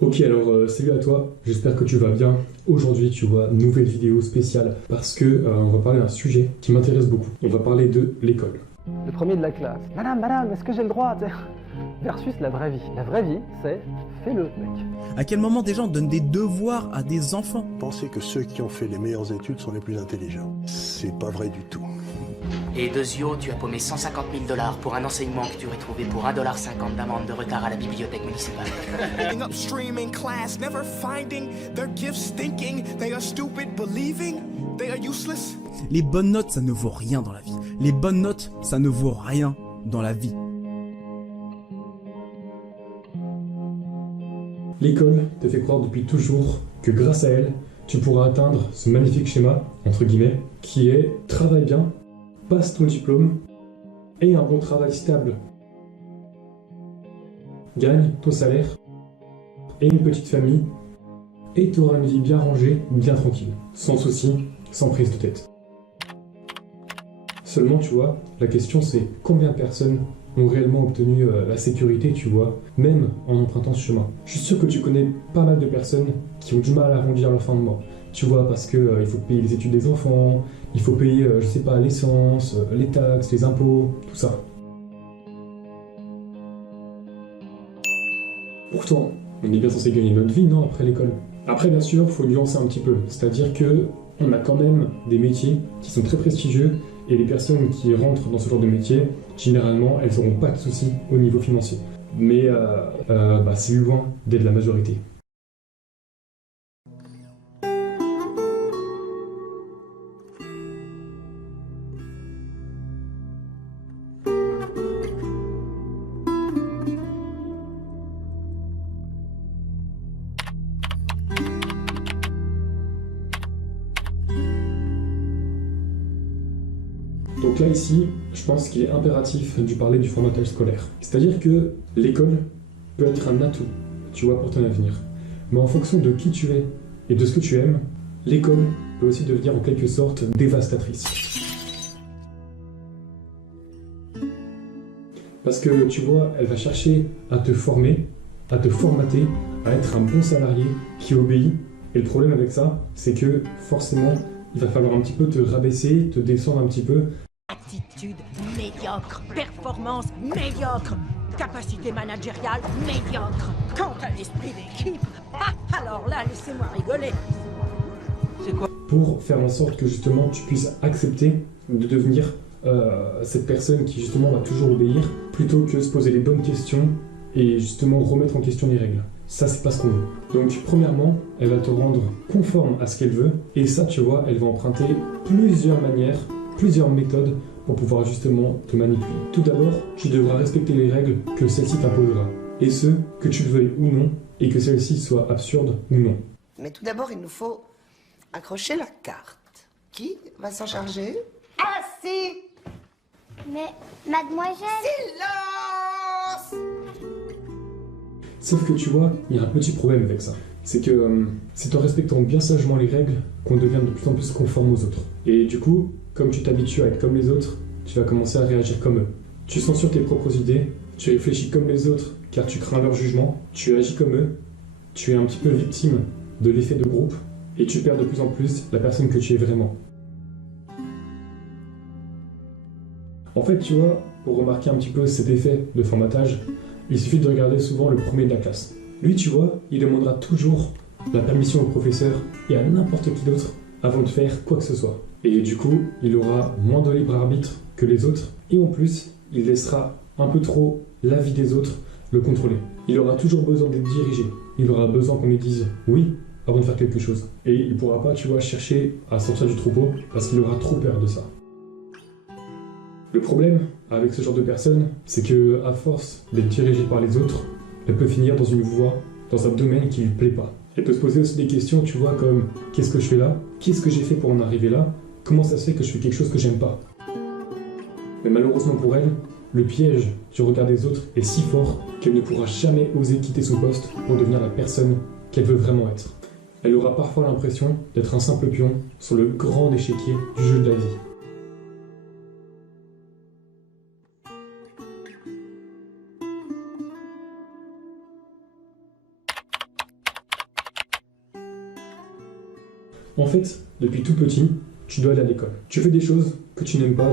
Ok, alors salut à toi, j'espère que tu vas bien. Aujourd'hui, tu vois, nouvelle vidéo spéciale parce que on va parler d'un sujet qui m'intéresse beaucoup. On va parler de l'école. Le premier de la classe. Madame, est-ce que j'ai le droit Versus la vraie vie. La vraie vie, c'est fais-le, mec. À quel moment des gens donnent des devoirs à des enfants? Penser que ceux qui ont fait les meilleures études sont les plus intelligents. C'est pas vrai du tout. Et Dezio, tu as paumé 150 000 $ pour un enseignement que tu aurais trouvé pour 1,50 $ d'amende de retard à la bibliothèque municipale. Upstream in class, never finding their gifts, thinking they are stupid, believing they are useless. Les bonnes notes, ça ne vaut rien dans la vie. Les bonnes notes, ça ne vaut rien dans la vie. L'école te fait croire depuis toujours que grâce à elle, tu pourras atteindre ce magnifique schéma, entre guillemets, qui est travaille bien, passe ton diplôme, aie un bon travail stable, gagne ton salaire, aie une petite famille, et tu auras une vie bien rangée, bien tranquille, sans soucis, sans prise de tête. Seulement, tu vois, la question c'est combien de personnes ont réellement obtenu la sécurité, tu vois, même en empruntant ce chemin. Je suis sûr que tu connais pas mal de personnes qui ont du mal à arrondir leur fin de mois. Tu vois, parce que il faut payer les études des enfants, il faut payer, je sais pas, l'essence, les taxes, les impôts, tout ça. Pourtant, on est bien censé gagner notre vie, non, après l'école. Après, bien sûr, il faut nuancer un petit peu. C'est-à-dire que on a quand même des métiers qui sont très prestigieux et les personnes qui rentrent dans ce genre de métier, généralement, elles n'auront pas de soucis au niveau financier. Mais c'est loin d'être la majorité. Donc là, ici, je pense qu'il est impératif de parler du formatage scolaire. C'est-à-dire que l'école peut être un atout, tu vois, pour ton avenir. Mais en fonction de qui tu es et de ce que tu aimes, l'école peut aussi devenir en quelque sorte dévastatrice. Parce que, tu vois, elle va chercher à te former, à te formater, à être un bon salarié qui obéit. Et le problème avec ça, c'est que forcément, il va falloir un petit peu te rabaisser, te descendre un petit peu. Attitude médiocre, performance médiocre, capacité managériale médiocre. Quant à l'esprit d'équipe, alors là, laissez-moi rigoler. C'est quoi? Pour faire en sorte que justement tu puisses accepter de devenir cette personne qui justement va toujours obéir, plutôt que se poser les bonnes questions et justement remettre en question les règles. Ça, c'est pas ce qu'on veut. Donc, premièrement, elle va te rendre conforme à ce qu'elle veut, et ça, tu vois, elle va emprunter plusieurs manières, plusieurs méthodes pour pouvoir justement te manipuler. Tout d'abord, tu devras respecter les règles que celle-ci t'imposera, et ce, que tu le veuilles ou non, et que celle-ci soit absurde ou non. Mais tout d'abord, il nous faut accrocher la carte. Qui va s'en charger? Ah si! Mais, mademoiselle... Silence! Sauf que tu vois, il y a un petit problème avec ça. C'est que c'est en respectant bien sagement les règles qu'on devient de plus en plus conforme aux autres. Et du coup, comme tu t'habitues à être comme les autres, tu vas commencer à réagir comme eux. Tu censures tes propres idées, tu réfléchis comme les autres car tu crains leur jugement, tu agis comme eux, tu es un petit peu victime de l'effet de groupe et tu perds de plus en plus la personne que tu es vraiment. En fait, tu vois, pour remarquer un petit peu cet effet de formatage, il suffit de regarder souvent le premier de la classe. Lui, tu vois, il demandera toujours la permission au professeur et à n'importe qui d'autre avant de faire quoi que ce soit. Et du coup, il aura moins de libre arbitre que les autres et en plus, il laissera un peu trop l'avis des autres le contrôler. Il aura toujours besoin d'être dirigé. Il aura besoin qu'on lui dise oui avant de faire quelque chose. Et il ne pourra pas, tu vois, chercher à sortir du troupeau parce qu'il aura trop peur de ça. Le problème avec ce genre de personne, c'est que à force d'être dirigée par les autres, elle peut finir dans une voie, dans un domaine qui lui plaît pas. Elle peut se poser aussi des questions, tu vois, comme qu'est-ce que je fais là? Qu'est-ce que j'ai fait pour en arriver là? Comment ça se fait que je fais quelque chose que j'aime pas? Mais malheureusement pour elle, le piège du regard des autres est si fort qu'elle ne pourra jamais oser quitter son poste pour devenir la personne qu'elle veut vraiment être. Elle aura parfois l'impression d'être un simple pion sur le grand échiquier du jeu de la vie. En fait, depuis tout petit, tu dois aller à l'école. Tu fais des choses que tu n'aimes pas.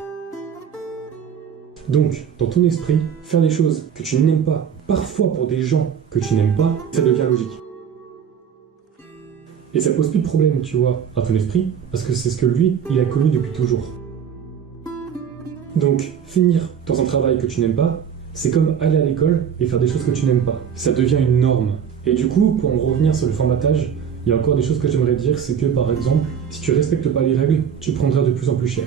Donc, dans ton esprit, faire des choses que tu n'aimes pas, parfois pour des gens que tu n'aimes pas, ça devient logique. Et ça pose plus de problème, tu vois, à ton esprit, parce que c'est ce que lui, il a connu depuis toujours. Donc, finir dans un travail que tu n'aimes pas, c'est comme aller à l'école et faire des choses que tu n'aimes pas. Ça devient une norme. Et du coup, pour en revenir sur le formatage, il y a encore des choses que j'aimerais dire, c'est que par exemple, si tu respectes pas les règles, tu prendras de plus en plus cher.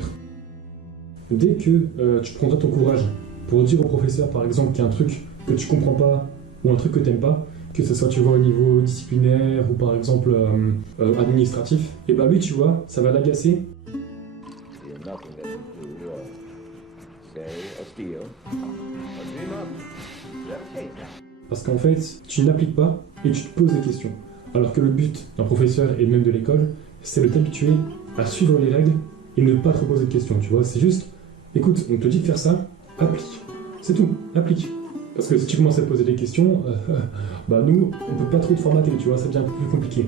Dès que tu prendras ton courage pour dire au professeur, par exemple, qu'il y a un truc que tu comprends pas ou un truc que tu n'aimes pas, que ce soit, tu vois, au niveau disciplinaire ou par exemple administratif, et bah lui, tu vois, ça va l'agacer. Parce qu'en fait, tu n'appliques pas et tu te poses des questions. Alors que le but d'un professeur et même de l'école, c'est de t'habituer à suivre les règles et ne pas te poser de questions, tu vois. C'est juste, écoute, on te dit de faire ça, applique. C'est tout, applique. Parce que si tu commences à te poser des questions, bah nous, on peut pas trop te formater, tu vois, ça devient un peu plus compliqué.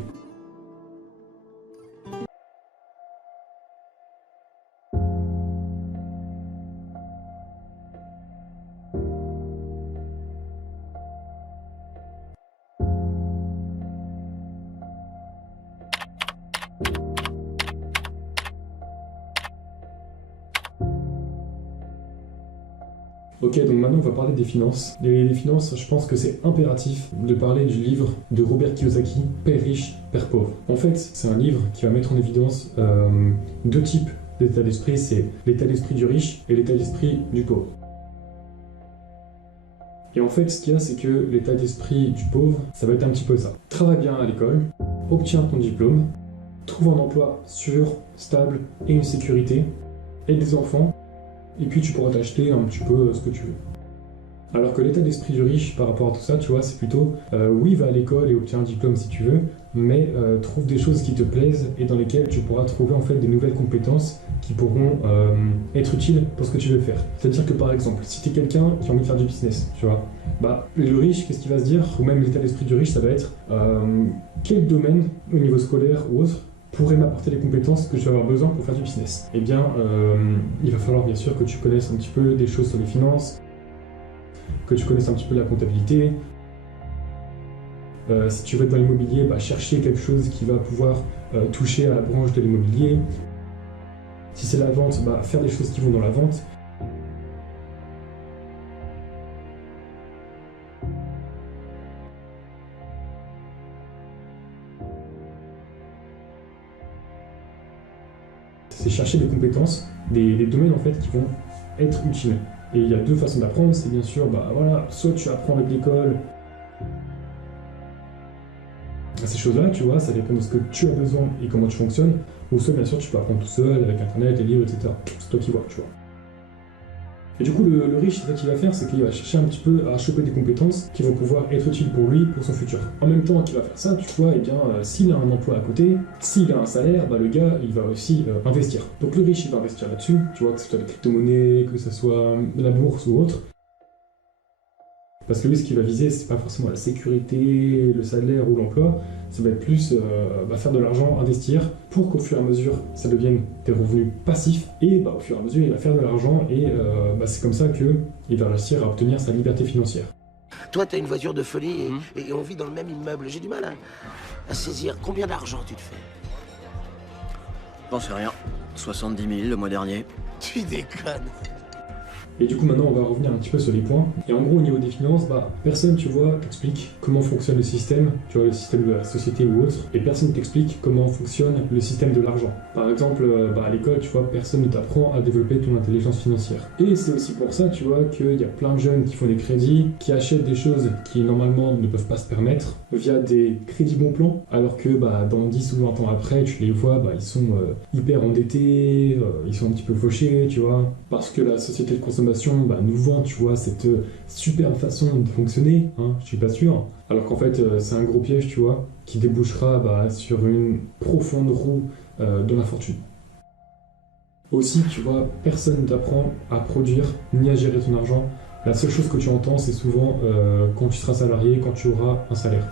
Ok, donc maintenant on va parler des finances. Les finances, je pense que c'est impératif de parler du livre de Robert Kiyosaki, Père riche, Père pauvre. En fait, c'est un livre qui va mettre en évidence deux types d'état d'esprit, c'est l'état d'esprit du riche et l'état d'esprit du pauvre. Et en fait, ce qu'il y a, c'est que l'état d'esprit du pauvre, ça va être un petit peu ça. Travaille bien à l'école, obtiens ton diplôme, trouve un emploi sûr, stable et une sécurité, aide des enfants, et puis tu pourras t'acheter un petit peu ce que tu veux. Alors que l'état d'esprit du riche par rapport à tout ça, tu vois, c'est plutôt oui, va à l'école et obtiens un diplôme si tu veux, mais trouve des choses qui te plaisent et dans lesquelles tu pourras trouver en fait des nouvelles compétences qui pourront être utiles pour ce que tu veux faire. C'est-à-dire que par exemple, si tu es quelqu'un qui a envie de faire du business, tu vois, bah le riche, qu'est-ce qu'il va se dire, ou même l'état d'esprit du riche, ça va être quel domaine au niveau scolaire ou autre pourrait m'apporter les compétences que je vais avoir besoin pour faire du business. Eh bien, il va falloir bien sûr que tu connaisses un petit peu des choses sur les finances, que tu connaisses un petit peu la comptabilité. Si tu veux être dans l'immobilier, bah, chercher quelque chose qui va pouvoir toucher à la branche de l'immobilier. Si c'est la vente, bah, faire des choses qui vont dans la vente. C'est chercher des compétences, des domaines en fait qui vont être utiles. Et il y a deux façons d'apprendre, c'est bien sûr, bah voilà, soit tu apprends avec l'école, ces choses-là, tu vois, ça dépend de ce que tu as besoin et comment tu fonctionnes, ou soit bien sûr tu peux apprendre tout seul, avec internet, les livres, etc. C'est toi qui vois, tu vois. Et du coup, le riche, c'est ça qu'il va faire, c'est qu'il va chercher un petit peu à choper des compétences qui vont pouvoir être utiles pour lui, pour son futur. En même temps qu'il va faire ça, tu vois, eh bien, s'il a un emploi à côté, s'il a un salaire, bah, le gars, il va aussi investir. Donc le riche, il va investir là-dessus, tu vois, que ce soit la crypto-monnaie, que ce soit la bourse ou autre. Parce que lui, ce qu'il va viser, c'est pas forcément la sécurité, le salaire ou l'emploi, ça va être plus faire de l'argent, investir, pour qu'au fur et à mesure, ça devienne des revenus passifs, et bah, au fur et à mesure, il va faire de l'argent, et c'est comme ça qu'il va réussir à obtenir sa liberté financière. Toi, t'as une voiture de folie et on vit dans le même immeuble. J'ai du mal à saisir. Combien d'argent tu te fais? J'en sais rien. 70 000 le mois dernier. Tu déconnes. Et du coup, maintenant, on va revenir un petit peu sur les points. Et en gros, au niveau des finances, personne, tu vois, t'explique comment fonctionne le système, tu vois, le système de la société ou autre, et personne t'explique comment fonctionne le système de l'argent. Par exemple, à l'école, tu vois, personne ne t'apprend à développer ton intelligence financière. Et c'est aussi pour ça, tu vois, qu'il y a plein de jeunes qui font des crédits, qui achètent des choses qui, normalement, ne peuvent pas se permettre, via des crédits bon plan, alors que, dans 10 ou 20 ans après, tu les vois, ils sont hyper endettés, ils sont un petit peu fauchés, tu vois, parce que la société de consommation nous vend, tu vois, cette superbe façon de fonctionner, hein, je suis pas sûr. Alors qu'en fait, c'est un gros piège, tu vois, qui débouchera sur une profonde roue de l'infortune. Aussi, tu vois, personne ne t'apprend à produire ni à gérer ton argent. La seule chose que tu entends, c'est souvent quand tu seras salarié, quand tu auras un salaire.